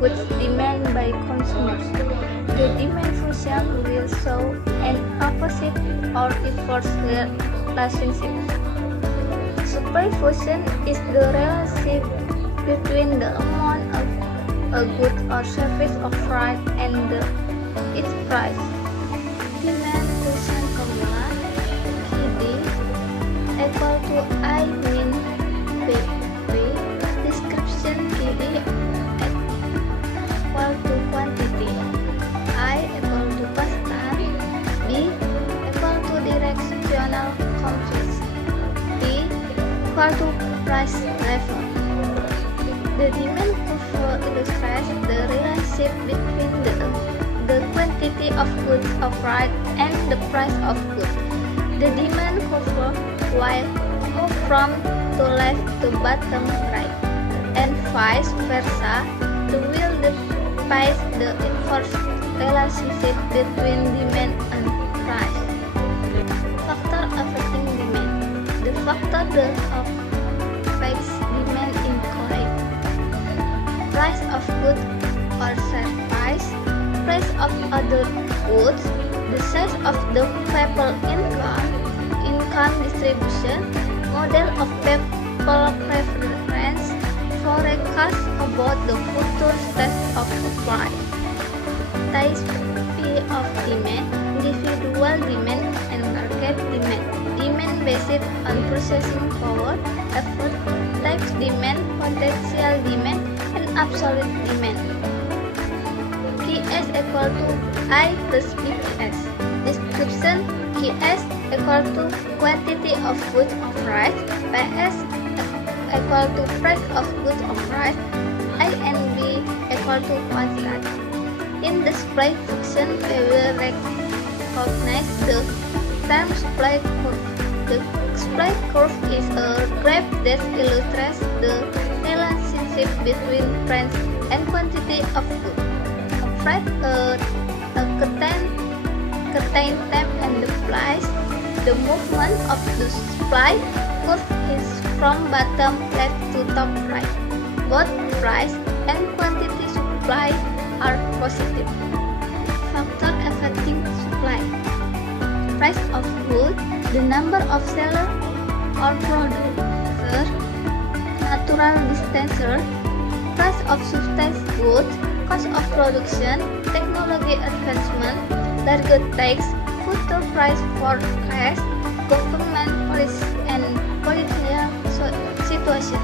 goods demand by consumers. The demand function will show an opposite or inverse relationship. Supply function is the relationship between the amount of a good or service offered and its price. Demand function formula QD equal to I min BP. Description QD equal to quantity. I equal to constant. B equal to directional compass. P equal to price level. The demand curve illustrates the relationship between the quantity of goods offered and the price of goods. The demand curve will move from to left to bottom right, and vice versa. The will depict the inverse relationship between demand and price. Factor affecting demand. The factor that affects demand include price of goods or service, price of other goods, the size of the people income distribution, model of people preference, forecast about the future state of supply. Types of demand, individual demand and market demand. Demand based on purchasing power, effort, types demand, potential demand, and absolute demand. QS equal to I plus BPS. Description: QS equal to quantity of goods offered, PS equal to price of goods offered, I and B equal to constant. In the supply function, we will recognize the term supply curve. The supply curve is a graph that illustrates the relationship between price and quantity of goods. Offered a contain time and the price. The movement of the supply curve is from bottom left to top right. Both price and quantity supply are positive. Factor affecting supply: price of goods, the number of seller or producer, natural disaster, price of subsidized goods, cost of production, technology advancement, target tax, future price forecast, government policy and political situation.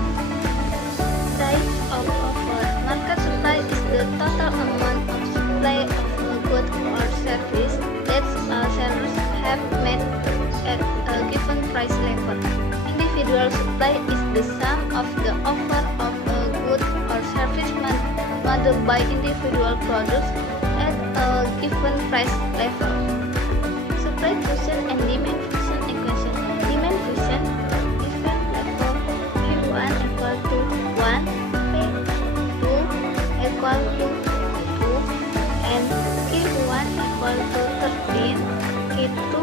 Type of offer: market supply is the total amount of supply of a good or service that sellers have made at a given price level. Individual supply is the sum of the offer of a good or service made by individual products at a given price level. Supply function and demand function equation. Demand function: given level Q1 equal to 1, P2 equal to 2, and Q1 equal to 13, Q2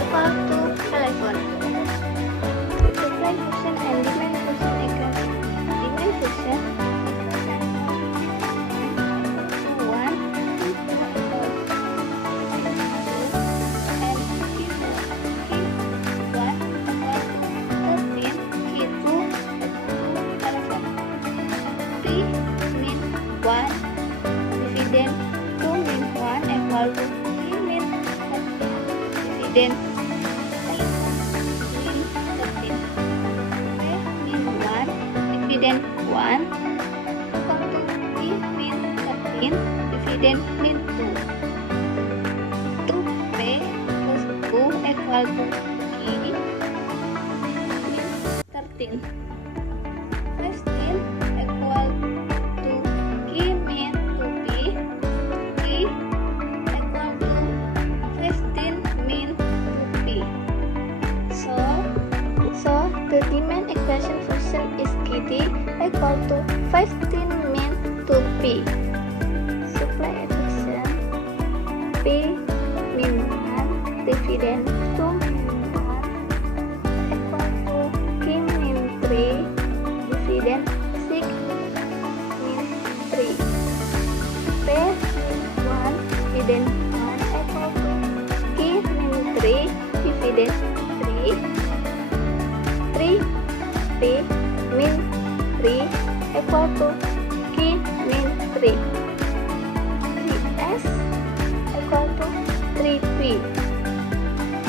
equal to 11. Supply function and demand function equation. Demand function: dividend 2 min 1 equal to 3 min 13. Dividend 3 min 13. 5 min 1 dividend 1 equal to 3 min 13. Dividend min 2. 2p plus 2 equal to 3 min 13. 15 equal to Q min 2p. Q equal to 15 min 2p. So the demand equation function is QD equal to 15 min 2p. Supply equation: P min 1 dividend 2 min 1 equal to Q min 3 dividend 6 min 3. dividend 1 equal to Q min 3 dividend 3 3P min 3 equal to Q min 3 3S equal to 3P.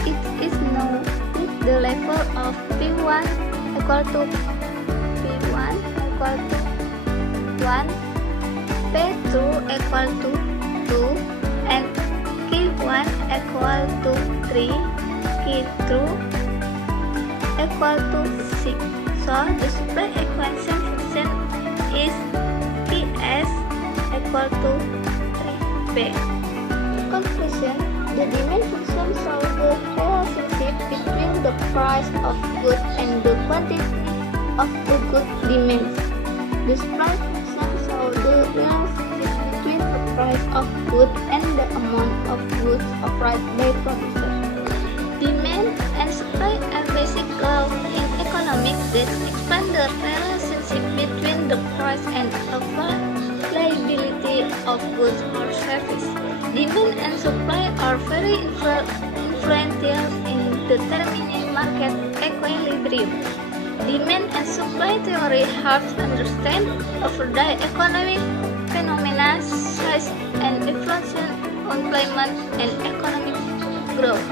It is known if the level of P1 equal to P1 equal to 1, P2 equal to 2, and Q1 equal to 3, Q2 equal to 6. So the supply equation function is Ps equal to 3P. Conclusion: the demand function shows the relationship between the price of goods and the quantity of the good demand. The supply function shows the relationship between the price of goods and the amount of goods offered by producers. Demand and supply are basic laws in economics that expand the relationship between the price and availability of goods or services. Demand and supply are very influential in determining market equilibrium. Demand and supply theory helps understand everyday economic phenomena such as inflation, employment, and economic growth.